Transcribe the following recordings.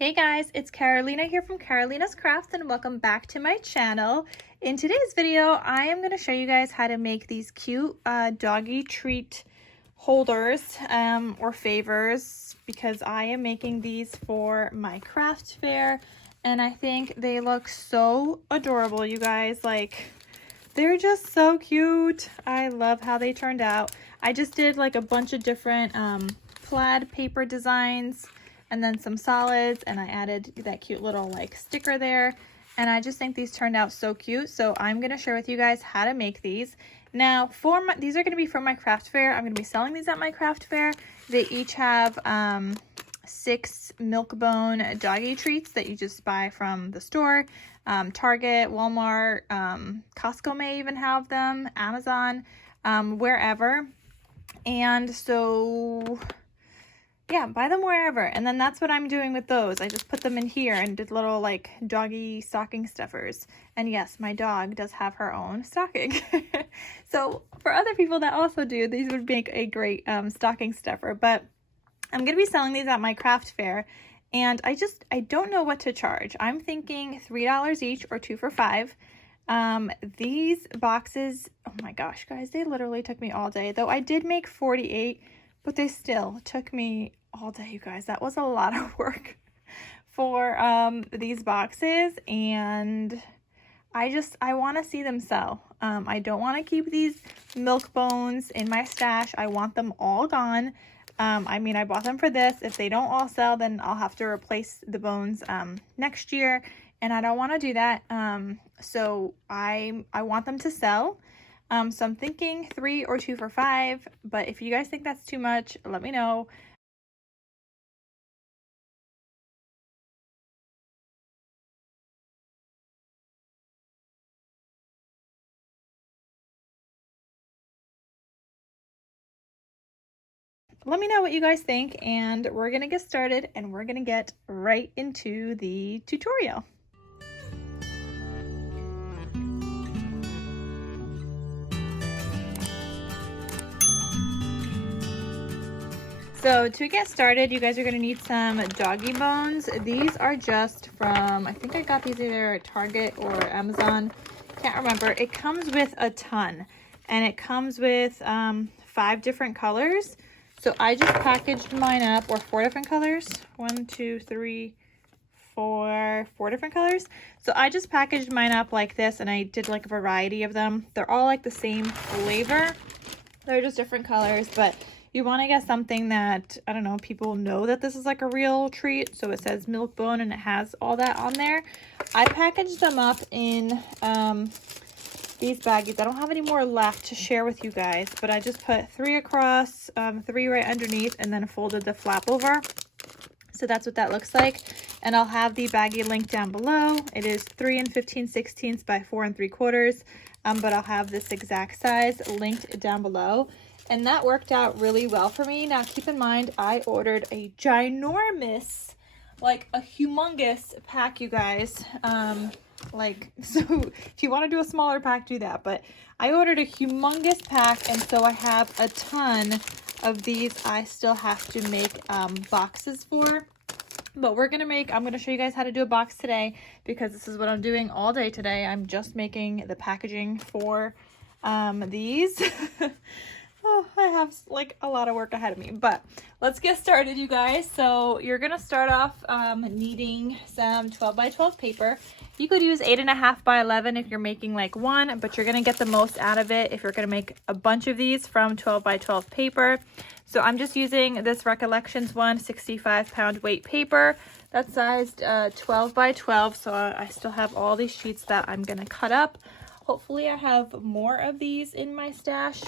Hey guys, it's Carolina here from KarolinasKrafts and welcome back to my channel. In today's video, I am going to show you guys how to make these cute doggy treat holders or favors because I am making these for my craft fair and I think they look so adorable, you guys. Like, they're just so cute. I love how they turned out. I just did like a bunch of different plaid paper designs and then some solids, and I added that cute little like sticker there, and I just think these turned out so cute. So I'm going to share with you guys how to make these. Now these are going to be for my craft fair. I'm going to be selling these at my craft fair. They each have 6 milk bone doggy treats that you just buy from the store. Target, Walmart, Costco may even have them, Amazon, wherever. And so yeah, buy them wherever. And then that's what I'm doing with those. I just put them in here and did little like doggy stocking stuffers. And yes, my dog does have her own stocking. So for other people that also do, these would make a great stocking stuffer. But I'm going to be selling these at my craft fair. And I don't know what to charge. I'm thinking $3 each or 2 for $5. These boxes, oh my gosh, guys, they literally took me all day. Though I did make 48, but they still took me all day, you guys. That was a lot of work for these boxes, and I want to see them sell. I don't want to keep these milk bones in my stash. I want them all gone. I mean, I bought them for this. If they don't all sell, then I'll have to replace the bones next year, and I don't want to do that. So I want them to sell. So I'm thinking 3 or 2 for $5, but if you guys think that's too much, let me know. Let me know what you guys think, and we're gonna get started and we're gonna get right into the tutorial. So to get started, you guys are going to need some doggy bones. These are just from, I think I got these either at Target or Amazon. Can't remember. It comes with a ton, and it comes with 5 different colors. So I just packaged mine up, or 4 different colors. 1, 2, 3, 4 different colors. So I just packaged mine up like this, and I did like a variety of them. They're all like the same flavor. They're just different colors, but you want to get something that, I don't know, people know that this is like a real treat. So it says milk bone and it has all that on there. I packaged them up in these baggies. I don't have any more left to share with you guys, but I just put 3 across, 3 right underneath, and then folded the flap over. So that's what that looks like. And I'll have the baggie link down below. It is 3 15/16 by 4 3/4. But I'll have this exact size linked down below. And that worked out really well for me. Now, keep in mind, I ordered a ginormous, like a humongous pack, you guys. So if you want to do a smaller pack, do that. But I ordered a humongous pack, and so I have a ton of these I still have to make boxes for. But I'm going to show you guys how to do a box today because this is what I'm doing all day today. I'm just making the packaging for these. Oh, I have like a lot of work ahead of me, but let's get started, you guys. So you're going to start off needing some 12 by 12 paper. You could use 8.5 by 11 if you're making like one, but you're going to get the most out of it if you're going to make a bunch of these from 12 by 12 paper. So I'm just using this Recollections one 65-pound weight paper that's sized 12 by 12. So I still have all these sheets that I'm going to cut up. Hopefully I have more of these in my stash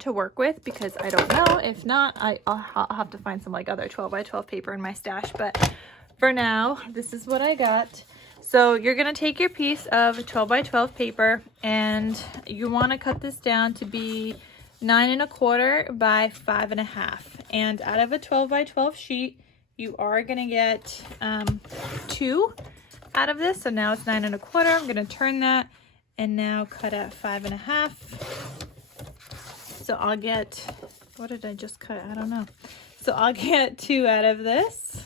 to work with, because I don't know. If not, I'll have to find some like other 12 by 12 paper in my stash, but for now this is what I got. So you're going to take your piece of 12 by 12 paper and you want to cut this down to be 9 1/4 by 5 1/2, and out of a 12 by 12 sheet you are going to get 2 out of this. So now it's 9 1/4. I'm going to turn that and now cut at 5 1/2. So I'll get, what did I just cut? I don't know. So I'll get 2 out of this.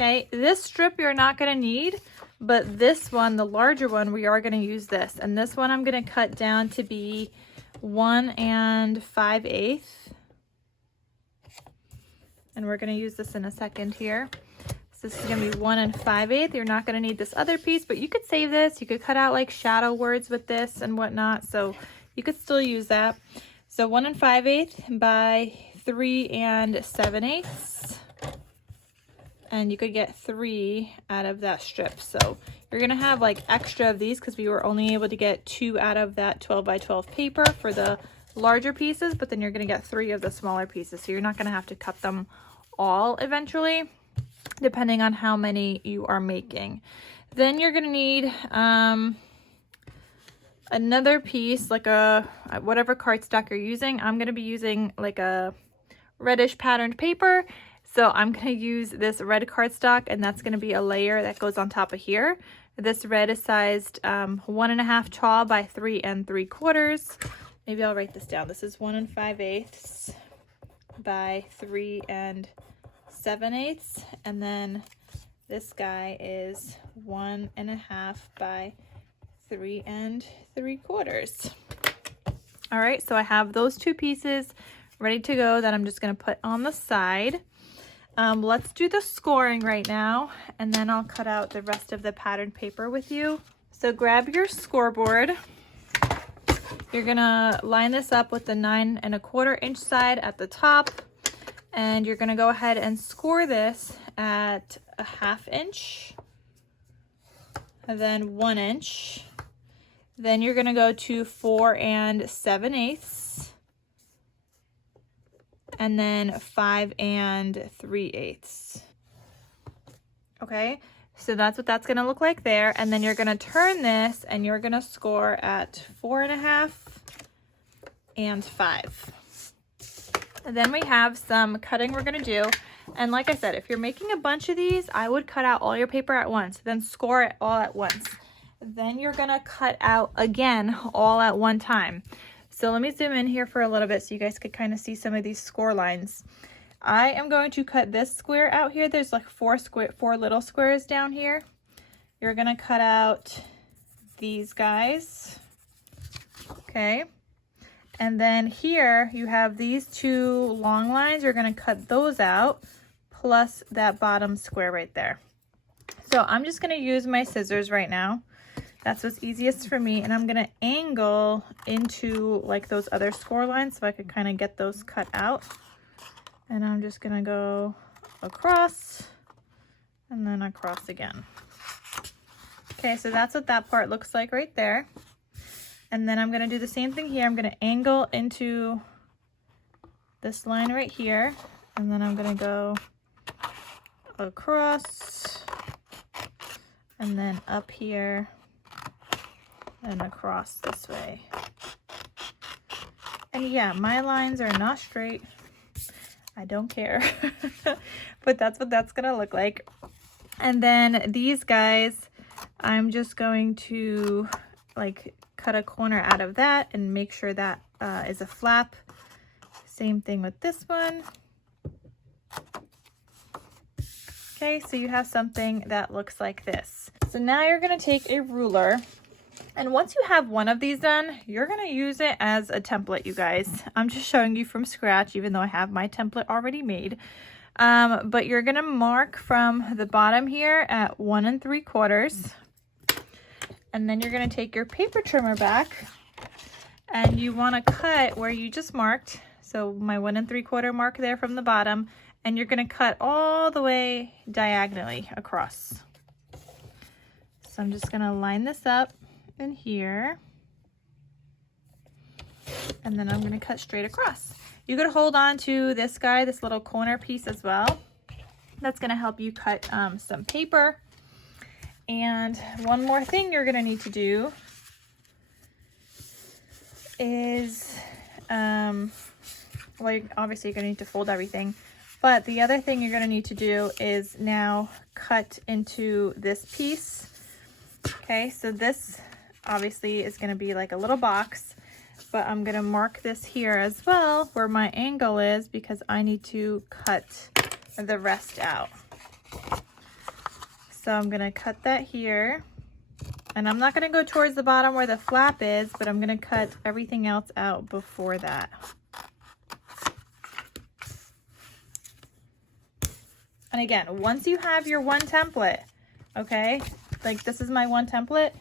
Okay, this strip you're not going to need, but this one, the larger one, we are going to use this. And this one I'm going to cut down to be 1 5/8. And we're going to use this in a second here. So this is going to be 1 5/8. You're not going to need this other piece, but you could save this. You could cut out like shadow words with this and whatnot. So you could still use that. So 1 5/8 by 3 7/8. And you could get 3 out of that strip. So you're gonna have like extra of these because we were only able to get 2 out of that 12 by 12 paper for the larger pieces, but then you're gonna get 3 of the smaller pieces. So you're not gonna have to cut them all eventually, depending on how many you are making. Then you're gonna need another piece, like a whatever cardstock you're using. I'm gonna be using like a reddish patterned paper. So I'm going to use this red cardstock, and that's going to be a layer that goes on top of here. This red is sized 1 1/2 chaw by 3 3/4. Maybe I'll write this down. This is 1 5/8 by 3 7/8. And then this guy is 1 1/2 by 3 3/4. All right, so I have those 2 pieces ready to go that I'm just going to put on the side. Let's do the scoring right now, and then I'll cut out the rest of the pattern paper with you. So grab your scoreboard. You're gonna line this up with the 9 1/4 inch side at the top, and you're gonna go ahead and score this at a 1/2 inch, and then 1 inch. Then you're gonna go to 4 7/8. And then 5 3/8. Okay, so that's what that's gonna look like there. And then you're gonna turn this and you're gonna score at 4 1/2 and 5. And then we have some cutting we're gonna do. And like I said, if you're making a bunch of these, I would cut out all your paper at once, then score it all at once. Then you're gonna cut out again all at one time. So let me zoom in here for a little bit so you guys could kind of see some of these score lines. I am going to cut this square out here. There's like 4 little squares down here. You're gonna cut out these guys, okay? And then here you have these 2 long lines. You're gonna cut those out, plus that bottom square right there. So I'm just gonna use my scissors right now. That's what's easiest for me, and I'm gonna angle into like those other score lines so I can kind of get those cut out. And I'm just gonna go across and then across again. Okay, so that's what that part looks like right there. And then I'm gonna do the same thing here. I'm gonna angle into this line right here, and then I'm gonna go across and then up here and across this way. And yeah, my lines are not straight. I don't care. But that's what that's gonna look like. And then these guys, I'm just going to like cut a corner out of that and make sure that is a flap. Same thing with this one. Okay, so you have something that looks like this. So now you're gonna take a ruler, and once you have one of these done, you're gonna use it as a template, you guys. I'm just showing you from scratch, even though I have my template already made. But you're gonna mark from the bottom here at 1 3/4. And then you're gonna take your paper trimmer back, and you wanna cut where you just marked. So my 1 3/4 mark there from the bottom, and you're gonna cut all the way diagonally across. So I'm just gonna line this up in here, and then I'm gonna cut straight across. You could hold on to this guy, this little corner piece as well. That's gonna help you cut some paper. And one more thing you're gonna need to do is, well, obviously you're gonna need to fold everything, but the other thing you're gonna need to do is now cut into this piece. Okay, so this obviously is gonna be like a little box, but I'm gonna mark this here as well where my angle is, because I need to cut the rest out. So I'm gonna cut that here. And I'm not gonna go towards the bottom where the flap is, but I'm gonna cut everything else out before that. And again, once you have your one template, okay, like this is my one template,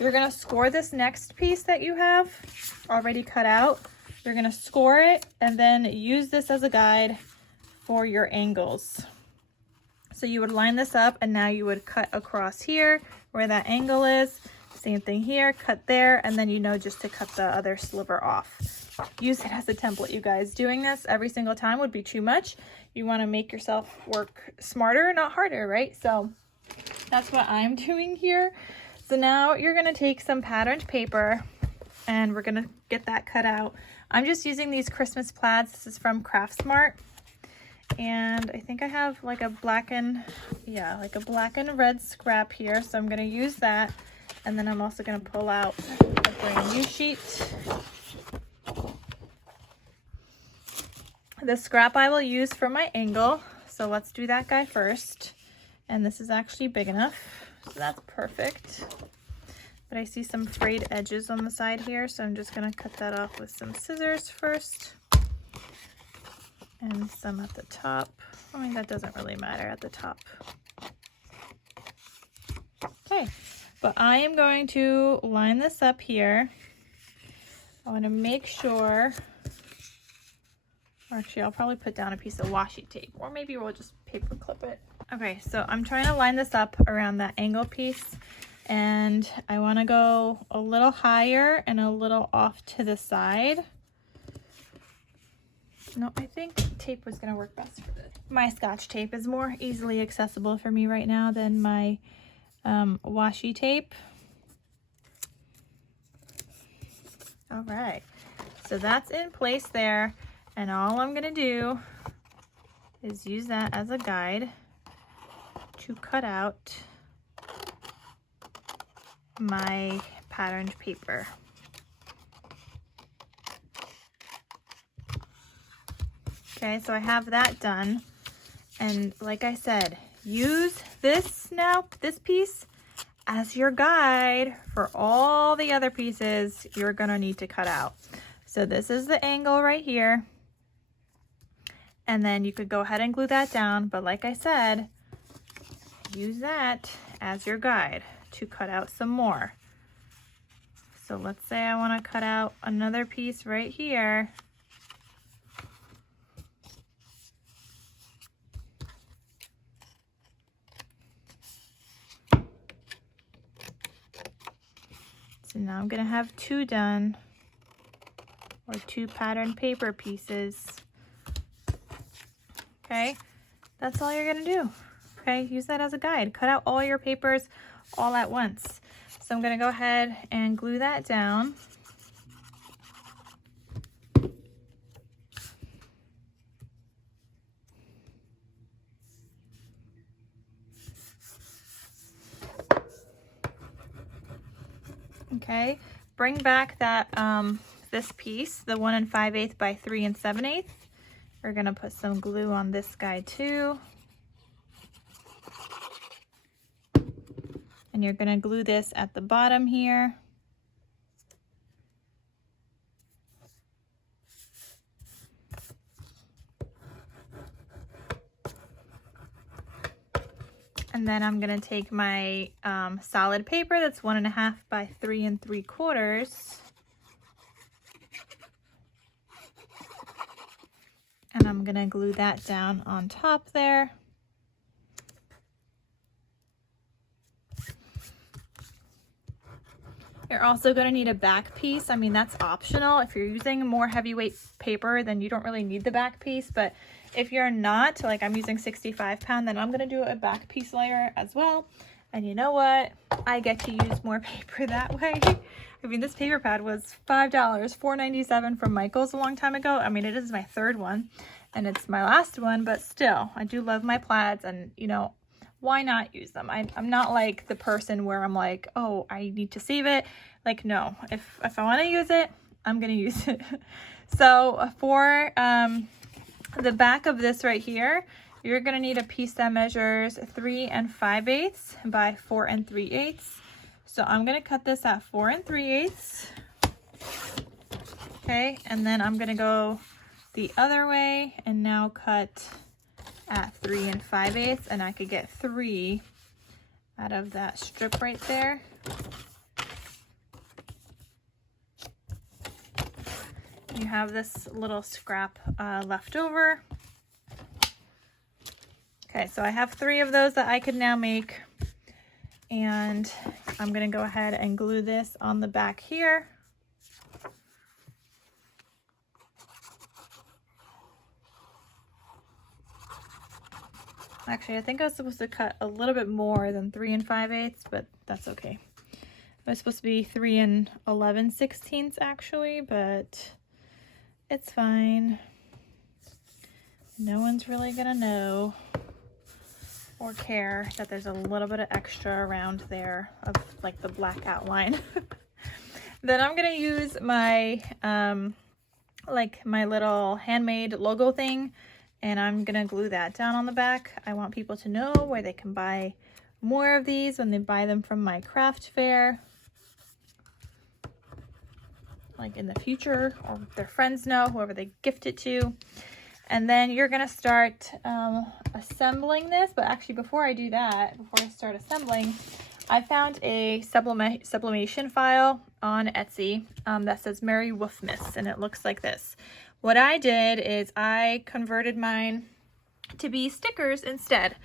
you're gonna score this next piece that you have already cut out. You're gonna score it and then use this as a guide for your angles. So you would line this up and now you would cut across here where that angle is. Same thing here, cut there, and then you know just to cut the other sliver off. Use it as a template, you guys. Doing this every single time would be too much. You want to make yourself work smarter, not harder, right? So that's what I'm doing here. So now you're going to take some patterned paper and we're going to get that cut out. I'm just using these Christmas plaids. This is from Craftsmart. And I think I have like a black and red scrap here. So I'm going to use that. And then I'm also going to pull out a brand new sheet. The scrap I will use for my angle. So let's do that guy first. And this is actually big enough. So that's perfect. But I see some frayed edges on the side here. So I'm just going to cut that off with some scissors first. And some at the top. I mean, that doesn't really matter at the top. Okay, but I am going to line this up here. I want to make sure, or actually I'll probably put down a piece of washi tape, or maybe we'll just paper clip it. Okay, so I'm trying to line this up around that angle piece, and I want to go a little higher and a little off to the side. No, I think tape was going to work best for this. My Scotch tape is more easily accessible for me right now than my washi tape. All right, so that's in place there. And all I'm going to do is use that as a guide to cut out my patterned paper. Okay, so I have that done, and like I said, use this piece as your guide for all the other pieces you're gonna need to cut out. So this is the angle right here, and then you could go ahead and glue that down, but like I said, use that as your guide to cut out some more. So let's say I want to cut out another piece right here. So now I'm going to have two done, or two patterned paper pieces. Okay, that's all you're going to do. Okay, use that as a guide. Cut out all your papers all at once. So I'm going to go ahead and glue that down. Okay, bring back that this piece, the 1 5/8 by 3 7/8. We're gonna put some glue on this guy too. And you're gonna glue this at the bottom here. And then I'm gonna take my solid paper that's 1 1/2 by 3 3/4. And I'm gonna glue that down on top there. You're also gonna need a back piece. I mean, that's optional. If you're using more heavyweight paper, then you don't really need the back piece. But if you're not, like I'm using 65 pound, then I'm gonna do a back piece layer as well. And you know what? I get to use more paper that way. I mean, this paper pad was $5, $4.97 from Michael's a long time ago. I mean, it is my third one and it's my last one, but still, I do love my plaids, and you know, why not use them? I'm not like the person where I'm like, oh, I need to save it. Like, no, if I want to use it, I'm going to use it. So for the back of this right here, you're gonna need a piece that measures 3 5/8 by 4 3/8. So I'm gonna cut this at 4 3/8. Okay, and then I'm gonna go the other way and now cut at 3 5/8, and I could get 3 out of that strip right there. You have this little scrap left over. Okay, so I have 3 of those that I could now make, and I'm gonna go ahead and glue this on the back here. Actually, I think I was supposed to cut a little bit more than 3 5/8, but that's okay. It was supposed to be 3 11/16 actually, but it's fine. No one's really gonna know or care that there's a little bit of extra around there of like the black outline. Then I'm gonna use my like my little handmade logo thing, and I'm gonna glue that down on the back. I want people to know where they can buy more of these when they buy them from my craft fair, like in the future, or their friends know, whoever they gift it to. And then you're gonna start assembling this, but actually before I do that, before I start assembling, I found a sublimation file on Etsy that says Merry Woofmas, and it looks like this. What I did is I converted mine to be stickers instead.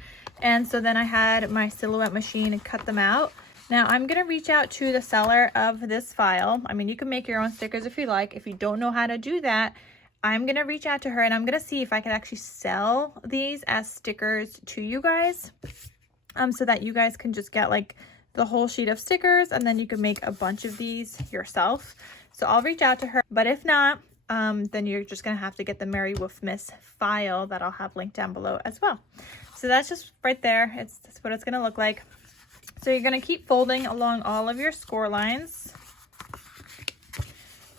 And so then I had my silhouette machine and cut them out. Now I'm gonna reach out to the seller of this file. I mean, you can make your own stickers if you like. If you don't know how to do that, I'm gonna reach out to her and I'm gonna see if I can actually sell these as stickers to you guys. So that you guys can just get like the whole sheet of stickers, and then you can make a bunch of these yourself. So I'll reach out to her, but if not, then you're just gonna have to get the Merry Woofmas file that I'll have linked down below as well. So that's just right there. That's what it's gonna look like. So you're gonna keep folding along all of your score lines.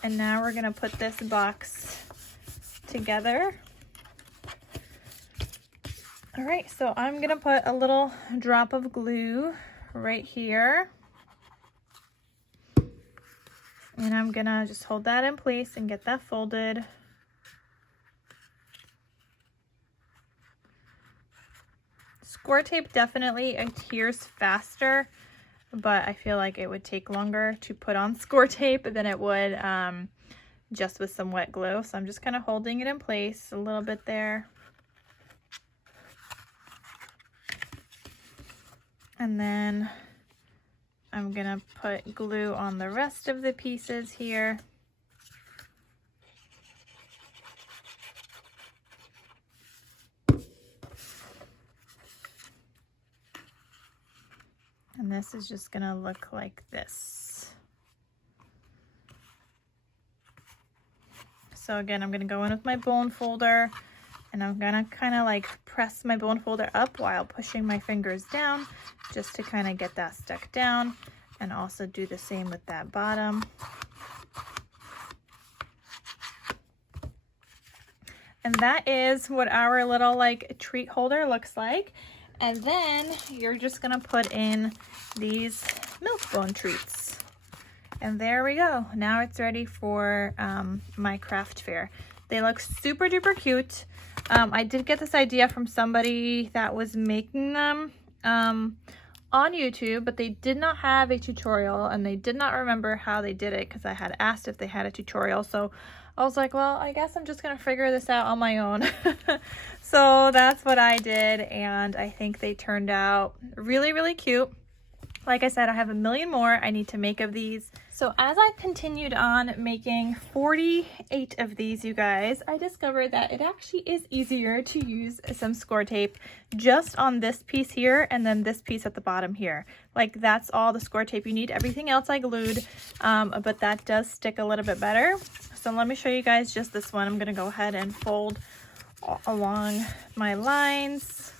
And now we're gonna put this box together. All right, so I'm gonna put a little drop of glue right here. And I'm gonna just hold that in place and get that folded. Score tape definitely adheres faster, but I feel like it would take longer to put on score tape than it would just with some wet glue. So I'm just kind of holding it in place a little bit there. And then I'm gonna put glue on the rest of the pieces here. And this is just gonna look like this. So again, I'm gonna go in with my bone folder, and I'm gonna kind of like press my bone folder up while pushing my fingers down, just to kind of get that stuck down, and also do the same with that bottom. And that is what our little like treat holder looks like. And then you're just gonna put in these milk bone treats. And there we go. Now it's ready for my craft fair. They look super duper cute. I did get this idea from somebody that was making them on YouTube, but they did not have a tutorial and they did not remember how they did it because I had asked if they had a tutorial. So I was like, well, I guess I'm just gonna figure this out on my own. So that's what I did, and I think they turned out really, really cute. Like I said, I have a million more I need to make of these. So as I continued on making 48 of these, you guys, I discovered that it actually is easier to use some score tape just on this piece here and then this piece at the bottom here. Like that's all the score tape you need. Everything else I glued, but that does stick a little bit better. So let me show you guys just this one. I'm gonna go ahead and fold along my lines.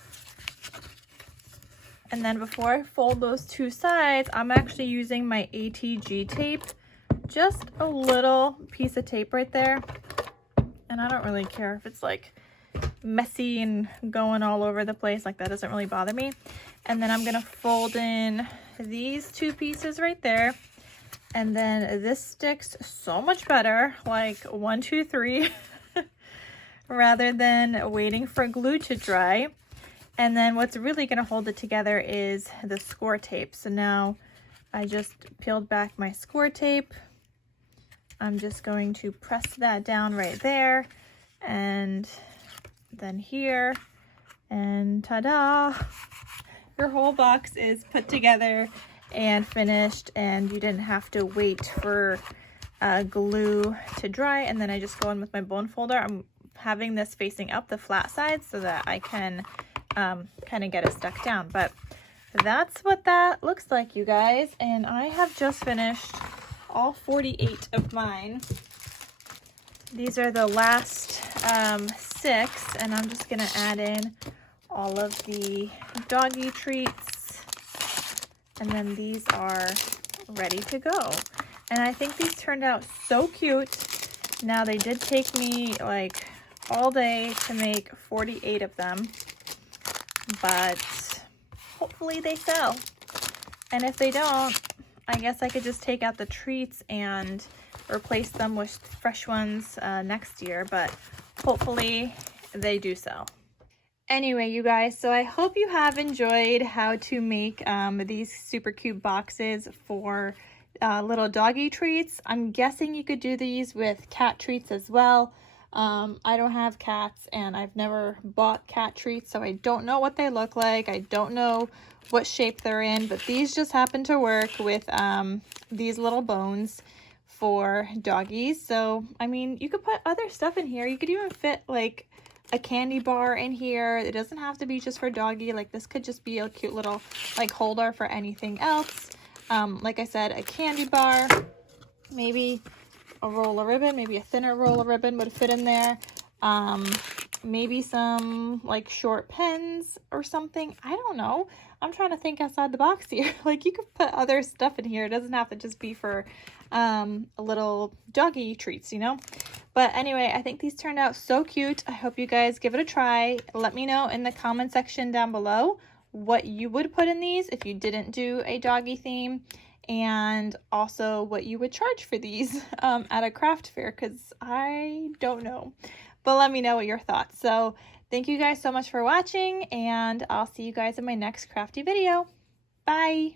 And then before I fold those two sides, I'm actually using my ATG tape, just a little piece of tape right there. And I don't really care if it's like messy and going all over the place. Like, that doesn't really bother me. And then I'm gonna fold in these 2 pieces right there. And then this sticks so much better, like 1, 2, 3, rather than waiting for glue to dry. And then what's really gonna hold it together is the score tape. So now I just peeled back my score tape. I'm just going to press that down right there, and then here, and ta-da! Your whole box is put together and finished, and you didn't have to wait for glue to dry. And then I just go in with my bone folder. I'm having this facing up, the flat side, so that I can kind of get it stuck down. But that's what that looks like, you guys. And I have just finished all 48 of mine. These are the last 6, and I'm just gonna add in all of the doggy treats, and then these are ready to go. And I think these turned out so cute. Now, they did take me like all day to make 48 of them, but hopefully they sell. And if they don't, I guess I could just take out the treats and replace them with fresh ones next year, but hopefully they do sell. Anyway, you guys, so I hope you have enjoyed how to make these super cute boxes for little doggy treats. I'm guessing you could do these with cat treats as well. I don't have cats, and I've never bought cat treats, so I don't know what they look like. I don't know what shape they're in, but these just happen to work with these little bones for doggies. So, I mean, you could put other stuff in here. You could even fit like a candy bar in here. It doesn't have to be just for doggy. Like, this could just be a cute little like holder for anything else. Like I said, a candy bar, maybe a roll of ribbon, maybe a thinner roll of ribbon would fit in there. Maybe some like short pens or something. I don't know. I'm trying to think outside the box here. Like, you could put other stuff in here. It doesn't have to just be for a little doggy treats, you know? But anyway, I think these turned out so cute. I hope you guys give it a try. Let me know in the comment section down below what you would put in these if you didn't do a doggy theme, and also what you would charge for these at a craft fair, because I don't know. But let me know what your thoughts. So thank you guys so much for watching, and I'll see you guys in my next crafty video. Bye!